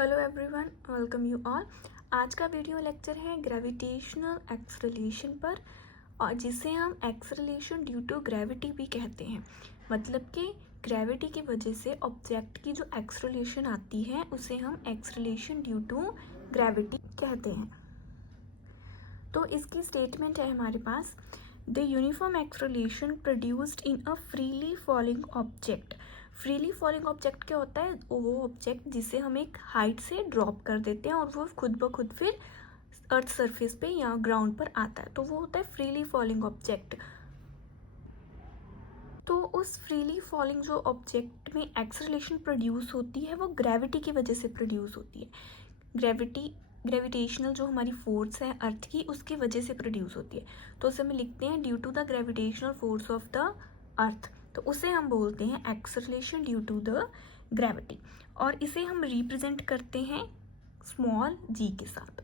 Hello everyone, welcome you all. आज का video lecture है ग्रेविटेशनल एक्सेलरेशन पर, और जिसे हम एक्सेलरेशन ड्यू टू ग्रेविटी भी कहते हैं। मतलब कि ग्रेविटी की वजह से ऑब्जेक्ट की जो एक्सेलरेशन आती है उसे हम एक्सेलरेशन ड्यू टू ग्रेविटी कहते हैं। तो इसकी स्टेटमेंट है हमारे पास, the uniform acceleration produced in a freely falling object. Freely falling object क्या होता है? वो ऑब्जेक्ट जिसे हम एक हाइट से ड्रॉप कर देते हैं और वो खुद ब खुद फिर अर्थ सरफेस पे या ग्राउंड पर आता है, तो वो होता है फ्रीली फॉलिंग ऑब्जेक्ट। तो उस फ्रीली फॉलिंग जो ऑब्जेक्ट में एक्सेलरेशन प्रोड्यूस होती है वो ग्रेविटी की वजह से प्रोड्यूस होती है। ग्रेविटेशनल जो हमारी फोर्स है अर्थ की, उसकी वजह से प्रोड्यूस होती है। तो उसे हम लिखते हैं due to the gravitational force of the earth, तो उसे हम बोलते हैं acceleration due to the gravity. और इसे हम रिप्रेजेंट करते हैं स्मॉल जी के साथ,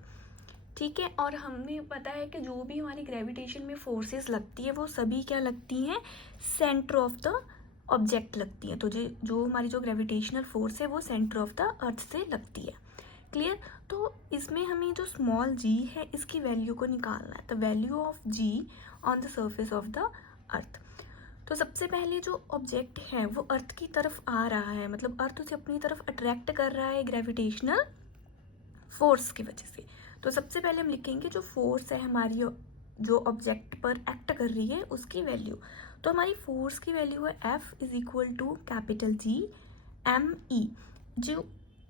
ठीक है। और हमें पता है कि जो भी हमारी ग्रेविटेशन में फोर्सेस लगती है वो सभी क्या लगती हैं? सेंटर ऑफ द ऑब्जेक्ट लगती है। तो जो हमारी जो ग्रेविटेशनल फोर्स है वो सेंटर ऑफ द अर्थ से लगती है। क्लियर? तो इसमें हमें जो स्मॉल जी है इसकी वैल्यू को निकालना है। The value of G on the surface of the earth. तो सबसे पहले जो ऑब्जेक्ट है वो अर्थ की तरफ आ रहा है, मतलब अर्थ उसे अपनी तरफ अट्रैक्ट कर रहा है ग्रेविटेशनल फोर्स की वजह से। तो सबसे पहले हम लिखेंगे जो फोर्स है हमारी जो ऑब्जेक्ट पर एक्ट कर रही है उसकी वैल्यू। तो हमारी फोर्स की वैल्यू है F is equal to capital G M E. जो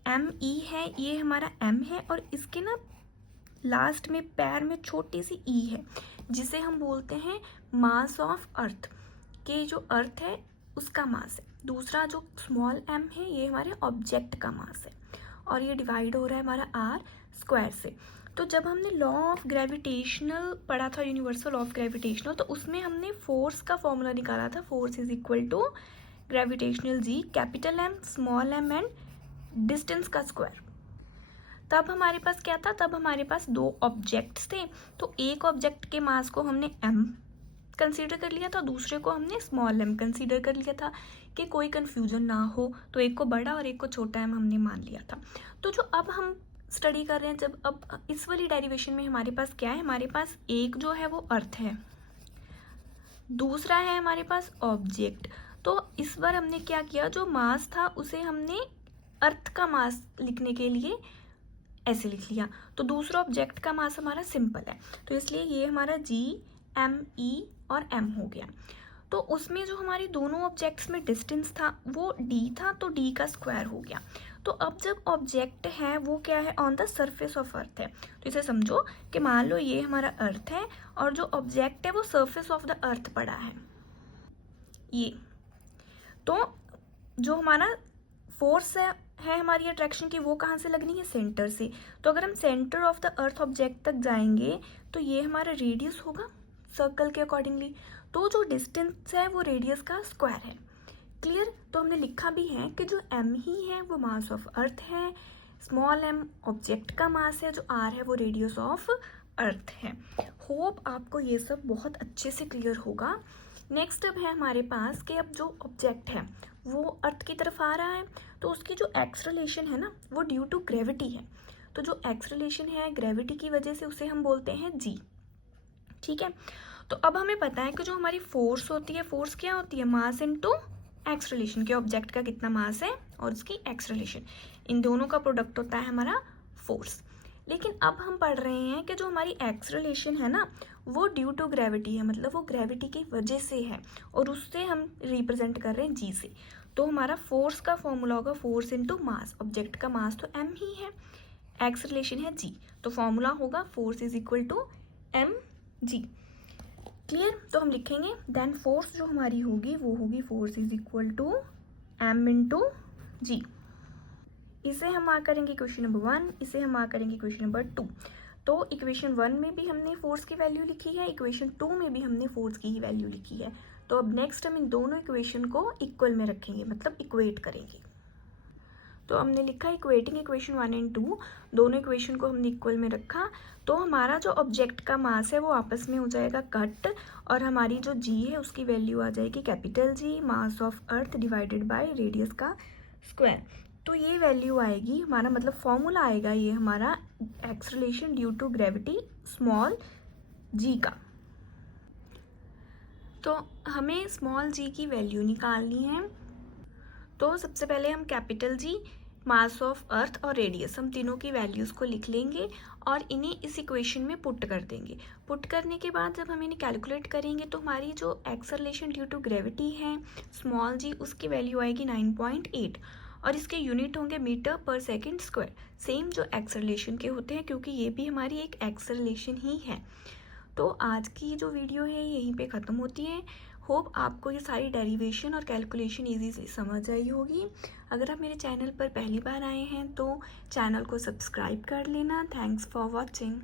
एम ई है ये हमारा M है, और इसके ना लास्ट में पैर में छोटी सी ई है जिसे हम बोलते हैं मास ऑफ अर्थ, के जो अर्थ है उसका मास है। दूसरा जो स्मॉल m है ये हमारे ऑब्जेक्ट का मास है, और ये डिवाइड हो रहा है हमारा r स्क्वायर से। तो जब हमने लॉ ऑफ ग्रेविटेशनल पढ़ा था, यूनिवर्सल ऑफ ग्रेविटेशनल, तो उसमें हमने फोर्स का फॉर्मूला निकाला था। Force is equal to gravitational G capital M small m and distance का स्क्वायर। तब हमारे पास क्या था? तब हमारे पास दो ऑब्जेक्ट्स थे। तो एक ऑब्जेक्ट के मास को हमने m कंसीडर कर लिया था, दूसरे को हमने स्मॉल m कंसीडर कर लिया था कि कोई कंफ्यूजन ना हो। तो एक को बड़ा और एक को छोटा m हमने मान लिया था। तो जो अब हम स्टडी कर रहे हैं, जब अब इस वाली डेरिवेशन में हमारे पास क्या है? हमारे पास एक जो है वो अर्थ है, दूसरा है हमारे पास ऑब्जेक्ट। तो इस बार हमने क्या किया, जो मास था उसे हमने अर्थ का मास लिखने के लिए ऐसे लिख लिया। तो दूसरा ऑब्जेक्ट का मास हमारा सिंपल है, तो इसलिए ये हमारा G M E और M हो गया। तो उसमें जो हमारी दोनों ऑब्जेक्ट्स में डिस्टेंस था वो D था, तो D का स्क्वायर हो गया। तो अब जब ऑब्जेक्ट है वो क्या है? On the surface of earth है। तो इसे समझो कि मान लो ये हमारा अर्थ है और जो ऑब्जेक्ट है वो सरफेस ऑफ द अर्थ पड़ा है ये। तो जो हमारा फोर्स है हमारी अट्रैक्शन की, वो कहाँ से लगनी है? सेंटर से। तो अगर हम centre of the earth object तक जाएंगे तो ये हमारा रेडियस होगा सर्कल के अकॉर्डिंगली। तो जो डिस्टेंस है वो रेडियस का स्क्वायर है। क्लियर? तो हमने लिखा भी है कि जो m ही है वो मास ऑफ अर्थ है, स्मॉल m ऑब्जेक्ट का मास है, जो r है वो रेडियस ऑफ अर्थ है। होप आपको ये सब बहुत अच्छे से क्लियर होगा। नेक्स्ट अब है हमारे पास कि अब जो ऑब्जेक्ट है वो अर्थ की तरफ आ रहा है, तो उसकी जो एक्सेलरेशन है ना वो ड्यू टू ग्रेविटी है। तो जो एक्सेलरेशन है ग्रेविटी की वजह से उसे हम बोलते हैं G, ठीक है। तो अब हमें पता है कि जो हमारी फोर्स होती है, फोर्स क्या होती है? मास इनटू एक्सेलरेशन, के ऑब्जेक्ट का कितना मास है और उसकी एक्सेलरेशन, इन दोनों का प्रोडक्ट होता है हमारा फोर्स। लेकिन अब हम पढ़ रहे हैं कि जो हमारी एक्सेलरेशन है ना वो ड्यू टू ग्रेविटी है, मतलब वो ग्रेविटी की वजह से है, और उससे हम रिप्रेजेंट कर रहे हैं G से। तो हमारा फोर्स का फॉर्मूला होगा फोर्स इनटू मास। ऑब्जेक्ट का मास तो m ही है, एक्सेलरेशन है G, तो फॉर्मूला होगा force is equal to mg। Clear? तो हम लिखेंगे देन फोर्स जो हमारी होगी वो होगी force is equal to m into g. इसे हम आ करेंगे क्वेश्चन नंबर 1, इसे हम आ करेंगे क्वेश्चन नंबर 2। तो इक्वेशन 1 में भी हमने फोर्स की वैल्यू लिखी है, इक्वेशन 2 में भी हमने फोर्स की ही वैल्यू लिखी है। तो अब नेक्स्ट हम इन दोनों इक्वेशन को इक्वल में रखेंगे, मतलब इक्वेट करेंगे। तो हमने लिखा इक्वेटिंग इक्वेशन 1 एंड 2, दोनों इक्वेशन को हमने इक्वल में रखा। तो हमारा जो ऑब्जेक्ट का मास है वो आपस में हो जाएगा कट, और हमारी जो G है उसकी वैल्यू आ जाएगी capital G mass of earth divided by radius का स्क्वायर। तो ये वैल्यू आएगी हमारा, मतलब फॉर्मूला आएगा ये हमारा acceleration due to gravity small g का। तो हमें स्मॉल जी की वैल्यू निकालनी है। तो सबसे पहले हम capital G, mass of earth और रेडियस, हम तीनों की वैल्यूज़ को लिख लेंगे और इन्हें इस इक्वेशन में पुट कर देंगे। पुट करने के बाद जब हम इन्हें कैलकुलेट करेंगे तो हमारी जो एक्सेलरेशन ड्यू टू ग्रेविटी है स्मॉल जी, उसकी वैल्यू आएगी 9.8 और इसके यूनिट होंगे मीटर पर सेकेंड स्क्वायर, सेम जो एक्सेलरेशन के होते हैं, क्योंकि ये भी हमारी एक एक्सेलरेशन ही है। तो आज की जो वीडियो है यहीं पे ख़त्म होती है। होप आपको ये सारी डेरिवेशन और कैलकुलेशन इजीली समझ आई होगी। अगर आप मेरे चैनल पर पहली बार आए हैं तो चैनल को सब्सक्राइब कर लेना। Thanks for watching.